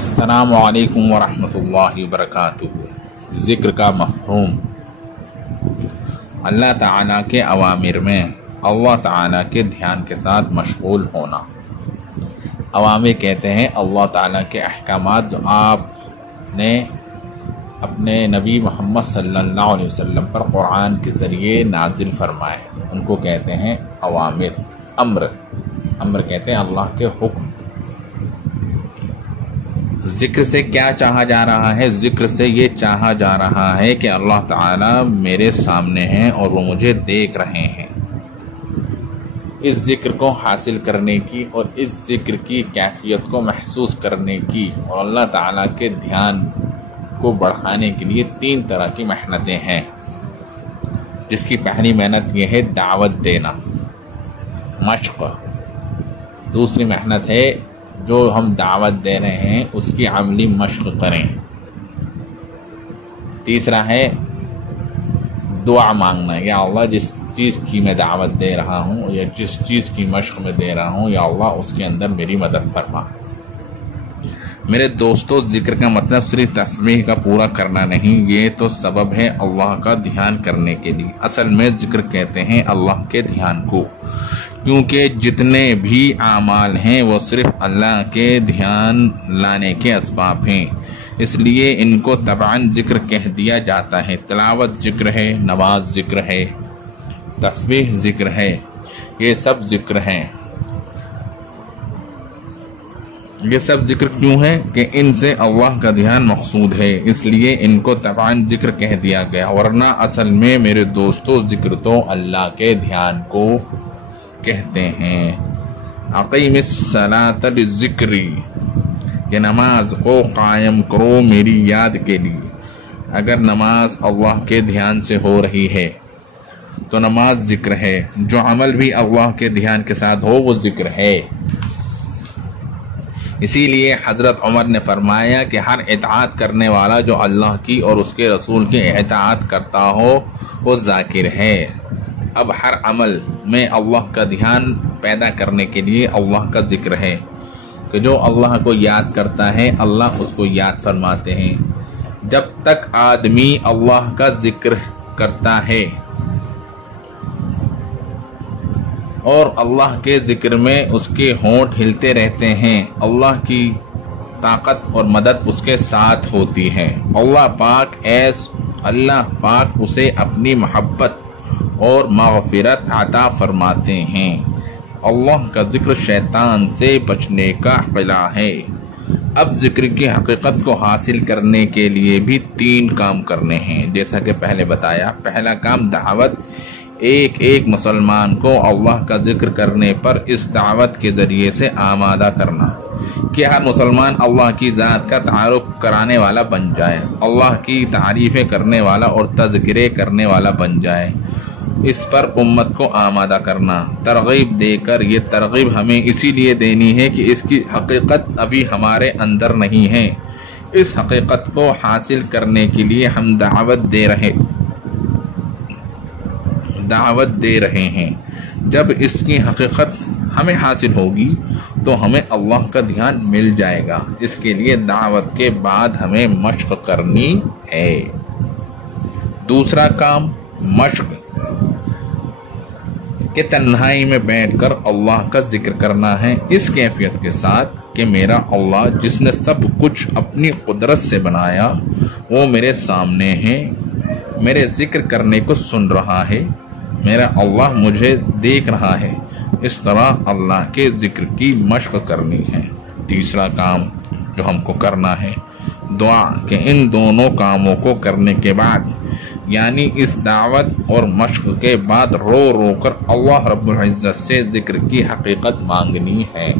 अस्सलामु अलैकुम वरहमतुल्लाहि वबरकातुहू। ज़िक्र का मफ़हूम। अल्लाह ताला के अवामिर में अल्लाह ताला के ध्यान के साथ मशगूल होना। अवामिर कहते हैं अल्लाह ताला के अहकामात जो आपने अपने नबी मोहम्मद सल्लल्लाहु अलैहि वसल्लम पर कुरान के ज़रिए नाजिल फरमाए, उनको कहते हैं अवामिर। अम्र कहते हैं अल्लाह के हुक्म। ज़िक्र से क्या चाहा जा रहा है? ज़िक्र से ये चाहा जा रहा है कि अल्लाह ताला मेरे सामने हैं और वो मुझे देख रहे हैं। इस ज़िक्र को हासिल करने की और इस ज़िक्र की कैफियत को महसूस करने की और अल्लाह ताला के ध्यान को बढ़ाने के लिए 3 तरह की मेहनतें हैं, जिसकी पहली मेहनत यह है दावत देना, मश्क। दूसरी मेहनत है जो हम दावत दे रहे हैं उसकी अमली मश्क करें। तीसरा है दुआ मांगना, या अल्लाह जिस चीज़ की मैं दावत दे रहा हूँ या जिस चीज़ की मश्क में दे रहा हूँ, या अल्लाह उसके अंदर मेरी मदद फरमा। मेरे दोस्तों, ज़िक्र का मतलब सिर्फ तस्बीह का पूरा करना नहीं, ये तो सबब है अल्लाह का ध्यान करने के लिए। असल में ज़िक्र कहते हैं अल्लाह के ध्यान को, क्योंकि जितने भी आमाल हैं वो सिर्फ अल्लाह के ध्यान लाने के असबाब हैं, इसलिए इनको तबान ज़िक्र कह दिया जाता है। तिलावत ज़िक्र है, नमाज ज़िक्र है, तस्बीह ज़िक्र है, ये सब ज़िक्र हैं। ये सब ज़िक्र क्यों है कि इनसे अल्लाह का ध्यान मकसूद है, इसलिए इनको तबान ज़िक्र कह दिया गया। वरना असल में मेरे दोस्तों, ज़िक्र तो अल्लाह के ध्यान को कहते हैं। अक़ीमिस्सलात लिज़्ज़िक्री, कि नमाज को कायम करो मेरी याद के लिए। अगर नमाज अल्लाह के ध्यान से हो रही है तो नमाज ज़िक्र है। जो अमल भी अल्लाह के ध्यान के साथ हो वो ज़िक्र है। इसीलिए हज़रत उमर ने फरमाया कि हर इताअत करने वाला जो अल्लाह की और उसके रसूल की इताअत करता हो वो ज़ाकिर है। अब हर अमल में अल्लाह का ध्यान पैदा करने के लिए अल्लाह का ज़िक्र है कि जो अल्लाह को याद करता है अल्लाह उसको याद फरमाते हैं। जब तक आदमी अल्लाह का ज़िक्र करता है और अल्लाह के ज़िक्र में उसके होंठ हिलते रहते हैं, अल्लाह की ताकत और मदद उसके साथ होती है। अल्लाह पाक उसे अपनी मोहब्बत और मग़फ़िरत अता फरमाते हैं। अल्लाह का ज़िक्र शैतान से बचने का क़िला है। अब ज़िक्र की हकीकत को हासिल करने के लिए भी 3 काम करने हैं, जैसा कि पहले बताया। पहला काम दावत, एक मुसलमान को अल्लाह का ज़िक्र करने पर इस दावत के ज़रिए से आमादा करना कि हर मुसलमान अल्लाह की ज़ात का तारुफ कराने वाला बन जाए, अल्लाह की तारीफ़ें करने वाला और तज़किरे करने वाला बन जाए। इस पर उम्मत को आमादा करना, तरग़ीब देकर। ये तरग़ीब हमें इसीलिए देनी है कि इसकी हकीकत अभी हमारे अंदर नहीं है। इस हकीकत को हासिल करने के लिए हम दावत दे रहे हैं। जब इसकी हकीकत हमें हासिल होगी तो हमें अल्लाह का ध्यान मिल जाएगा। इसके लिए दावत के बाद हमें मश्क करनी है। दूसरा काम मश्क के तन्हाई में बैठकर अल्लाह का ज़िक्र करना है, इस कैफियत के साथ कि मेरा अल्लाह जिसने सब कुछ अपनी कुदरत से बनाया वो मेरे सामने है, मेरे ज़िक्र करने को सुन रहा है, मेरा अल्लाह मुझे देख रहा है। इस तरह अल्लाह के ज़िक्र की मश्क करनी है। तीसरा काम जो हमको करना है दुआ, कि इन दोनों कामों को करने के बाद, यानी इस दावत और मश्क के बाद रो रो कर अल्लाह रब्बुल इज़्ज़त से ज़िक्र की हकीकत मांगनी है।